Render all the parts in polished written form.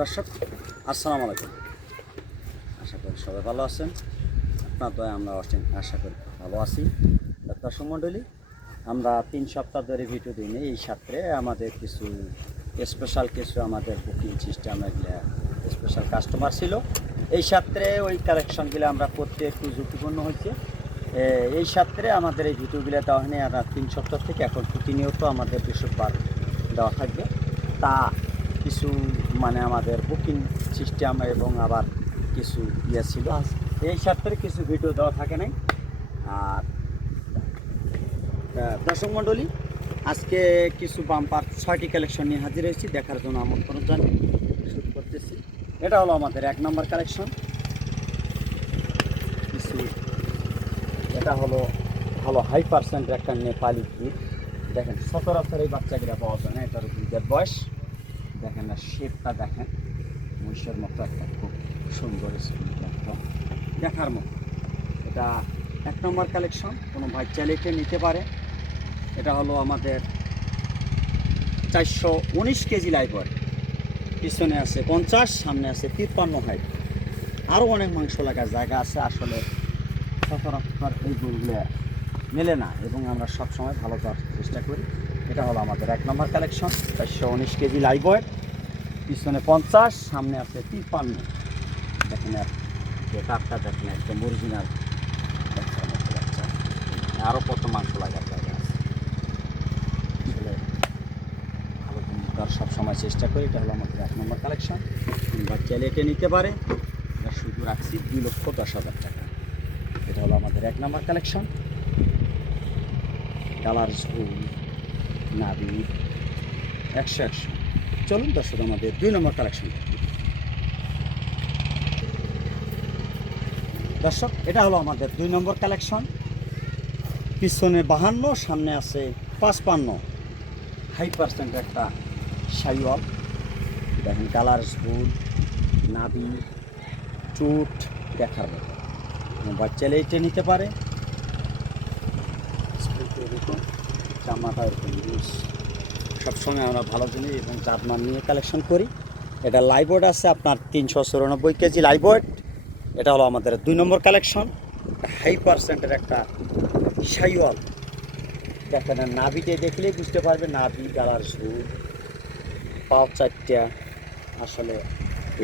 দর্শক আসসালামু আলাইকুম। আশা করি সবাই ভালো আছেন। আপনার দয়া আমরা আশা করি ভালো আছি। দর্শক মণ্ডলী, আমরা 3 সপ্তাহ ধরে ভিডিও দিই এই সাথে আমাদের কিছু স্পেশাল আমাদের বুকিং সিস্টেম এগুলো স্পেশাল কাস্টমার ছিল। এই সাথে ওই কালেকশনগুলো আমরা করতে একটু ঝুঁকিপূর্ণ হয়েছে। এই সাথে আমাদের এই ভিডিওগুলো দেওয়া হয়নি। আর 3 সপ্তাহ থেকে এখন প্রতিনিয়ত আমাদের বৃহস্পতিবার দেওয়া থাকবে। তা কিছু আমাদের বুকিং সিস্টেম এবং আবার কিছু ছিল, এই সাথে কিছু ভিডিও দেওয়া থাকে নাই। আর দর্শক মণ্ডলী, আজকে কিছু বাম্পার 6টি কালেকশন নিয়ে হাজির হয়েছি, দেখার জন্য আমন্ত্রণ জানিয়ে শুরু করতেছি। এটা হলো আমাদের 1 নম্বর কালেকশন। কিছু এটা হলো ভালো হাই পার্সেন্টের একটা নেপালি ব্রিড। দেখেন সচরাচর এই বাচ্চাগুলো পাওয়া যায় না। এটার ব্রিডের বয়স দেখেন না, শেপটা দেখেন মহিষের মতো একটা খুব সুন্দর দেখার মতো। এটা 1 নম্বর কালেকশন, কোনো ভাই চাইলে নিতে পারে। এটা হলো আমাদের 419 কেজি লাইভ ওয়েট, পিছনে আছে 50, সামনে আছে 53 হাইট। আরও অনেক মাংস লাগার জায়গা আছে। আসলে সচরাচর এই গরুগুলো মেলে না এবং আমরা সবসময় ভালো করার চেষ্টা করি। এটা হলো আমাদের 1 নম্বর কালেকশন, 419 কেজি লাইভ ওয়েট, পিছনে 50, সামনে আছে 53। দেখেন কাপটা দেখেন একদম অরিজিনাল। আরও কত মাংস লাগার জায়গা আছে। আসলে ভালো জিনিস দেওয়ার সবসময় চেষ্টা করি। এটা হলো আমাদের 1 নম্বর কালেকশন। বা চাইলে এটা নিতে পারে। এটা শুধু রাখছি 2,10,000 টাকা। এটা হলো আমাদের 1 নম্বর কালেকশন। কালার ঝুল নাবি 100। চলুন দর্শক আমাদের 2 নম্বর কালেকশন। দর্শক এটা হলো আমাদের 2 নম্বর কালেকশন, পিছনে 52, সামনে আছে 55। হাই পার্সেন্ট একটা শাইওয়াল। দেখেন কালার ঝুল নাবি চুট দেখার মতো। বাচ্চালে এটা নিতে পারে। জামাটা এরকম জিনিস সবসময় আমরা ভালো জিনিস এবং জাতমান নিয়ে কালেকশন করি। এটা লাইভ ওয়েট আছে আপনার 394 কেজি লাইভ ওয়েট। এটা হলো আমাদের 2 নম্বর কালেকশন, হাই পার্সেন্টের একটা শাইওয়াল। দেখেন নাভিতে দেখলেই বুঝতে পারবে, নাভি কালার ঝুল পাও 4টা। আসলে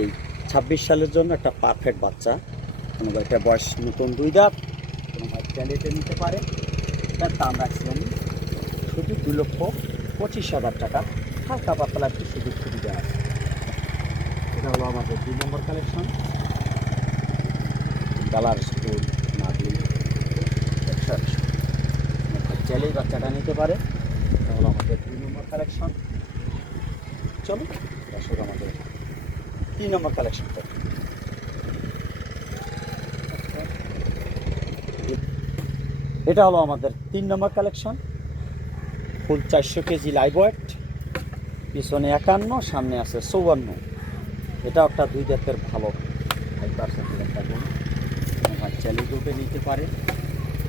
এই 26 সালের জন্য একটা পারফেক্ট বাচ্চা। কোনো একটা বয়স নতুন 2 দাঁত, কোনো ভাই চাইলে নিতে পারে। তার দাম রাখছিলেন শুধু 2,25,000 টাকা। হালকা পাতলা একটু সুযোগ সুবিধা আছে। এটা হলো আমাদের 2 নম্বর কালেকশন, কালার স্কুল নাভি 100। চাইলেই বাচ্চাটা নিতে পারে। এটা হলো আমাদের 2 নম্বর কালেকশন। চলুন দর্শক আমাদের 3 নম্বর কালেকশনটা। এটা হলো আমাদের 3 নম্বর কালেকশন, ফুল 400 কেজি লাইভ ওয়েট, পিছনে 51, সামনে আছে 54। এটা একটা 2 জাতের ভালো হাই পার্সেন্টের একটা গরু। চাইলে দুটো নিতে পারে।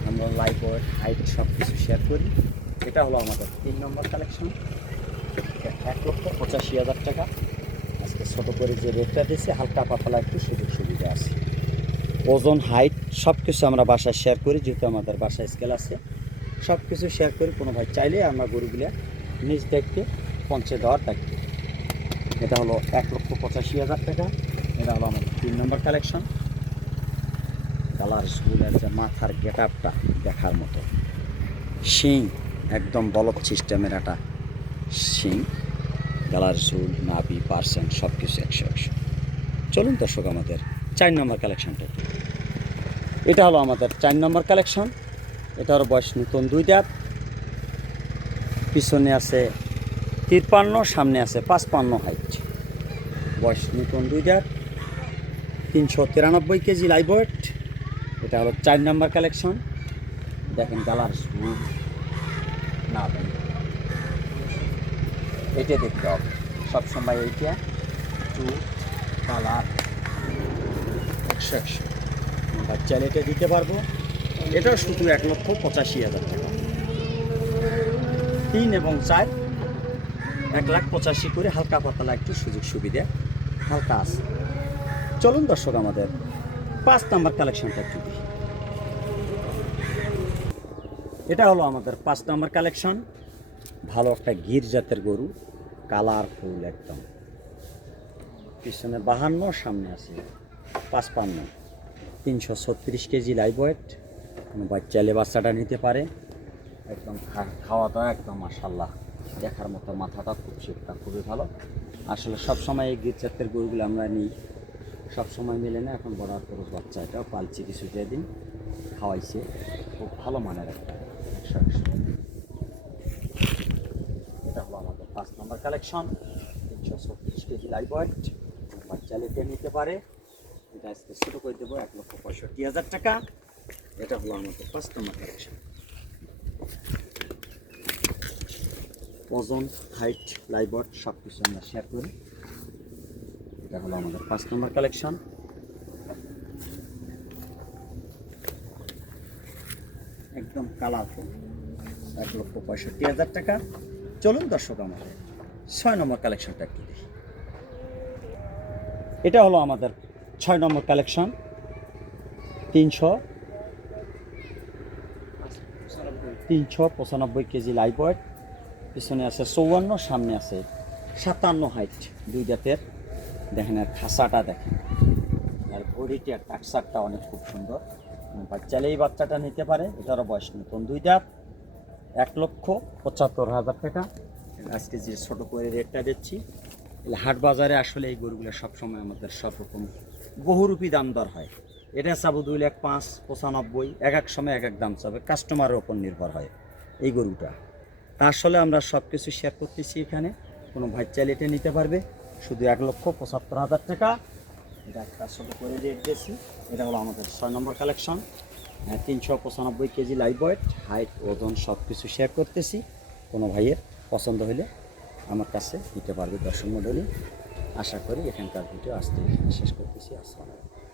আমরা লাইভ ওয়েট হাইট সব কিছু শেয়ার করি। এটা হলো আমাদের 3 নম্বর কালেকশন। 1,85,000 টাকা। আজকে ছোটো করে যে রেটটা দিয়েছে হালকা পাতলা একটু সুযোগ সুবিধা আছে। ওজন হাইট সব কিছু আমরা বাসায় শেয়ার করি, যেহেতু আমাদের বাসায় স্কেল আছে। সব কিছু শেয়ার করি। কোনো ভাই চাইলে আমরা গরুগুলা নিজ দেখতে পৌঁছে দেওয়ার দায়িত্ব। এটা হলো 1,85,000 টাকা। এটা হলো আমাদের 3 নম্বর কালেকশন। কালার স্কুলের যে মাথার গেট আপটা দেখার মতো, শিং একদম বলদ সিস্টেমের একটা শিং, কালার ঝুল নাভি পার্সেন্ট সব কিছু 100। চলুন দর্শক আমাদের 4 নম্বর কালেকশনটা। এটা হলো আমাদের 4 নম্বর কালেকশন। এটার বয়স নতুন 2 দাঁত, পিছনে আছে 53, সামনে আছে 55 হাইট। বয়স নতুন 2 দাঁত, 393 কেজি লাইভ ওয়েট। এটা হলো 4 নম্বর কালেকশন। দেখেন কালার না এটা দেখতে হবে সবসময়। এইটা টু কালার 100। বাচ্চা এটা দিতে পারবো। এটাও শুধু 1,85,000 টাকা। 3 এবং 4 1,85,000 করে হালকা পাতলা একটু সুযোগ সুবিধা হালকা আছে। চলুন দর্শক আমাদের 5 নাম্বার কালেকশনটা একটু দেখি। এটা হলো আমাদের 5 নাম্বার কালেকশন। ভালো একটা গির জাতের গরু, কালারফুল একদম। পিছনে 52, সামনে আছে 55, 336 কেজি লাইভ ওয়েট। কোনো বাচ্চালে বাচ্চাটা নিতে পারে। একদম খাওয়া দাওয়া একদম মাশাআল্লাহ দেখার মতো, মাথাটা খুব শেপটা খুবই ভালো। আসলে সবসময় এই গির জাতের গরুগুলো আমরা নিই, সবসময় মেলে না। এখন বড় খরচ বাচ্চা, এটাও পালছি কিছু দিন, খাওয়াইছে, খুব ভালো মানের একটা 100। এটা হলো আমাদের 5 number collection, 336 KG live wait. বাচ্চা লেটে নিতে পারে। এটা আজকে ছোটো করে দেবো 1,65,000 টাকা। এটা হলো আমাদের 5 নাম্বার কালেকশন। ওজন, হাইট, লাইভ ওয়েট সব কিছু আমরা শেয়ার করি। এটা হলো আমাদের 5 নাম্বার কালেকশন। একদম কালারফুল, 1,65,000 টাকা। চলুন দর্শক আমাদের 6 নম্বর কালেকশনটা একটু দেখি। এটা হলো আমাদের 6 নম্বর কালেকশন, 395 কেজি লাইভ ওয়েট। পিছনে আছে 54, সামনে আছে 57 হাইট, 2 জাতের। দেখেন আর খাসাটা দেখেন, আর ভরিটি আর টাকসারটা অনেক খুব সুন্দর। বাচ্চালে এই বাচ্চাটা নিতে পারে। এটারও বয়স নতুন, 2 দাঁত, 1,75,000 টাকা। আজকে যে ছোটো করে রেটটা দিচ্ছি, হাট বাজারে আসলে এই গরুগুলো সবসময় আমাদের সব রকম বহুরূপী দাম দর হয়। এটা চাবো 2,05,95, এক সময় এক দাম চাবে, কাস্টমারের ওপর নির্ভর হয় এই গরুটা। তা আসলে আমরা সব কিছু শেয়ার করতেছি এখানে। কোনো ভাই চাইলে এটা নিতে পারবে শুধু 1,75,000 টাকা। এটা একটা ছোটো করে রেট দিয়েছি। এটা হলো আমাদের 6 নম্বর collection, 395 KG live weight, height, ওজন সব কিছু শেয়ার করতেছি। কোনো ভাইয়ের পছন্দ হলে আমার কাছে নিতে পারবে। দর্শক মণ্ডলী, আশা করি এখানকার ভিডিও আজকে এখানে শেষ করতেছি। আসসালামু আলাইকুম।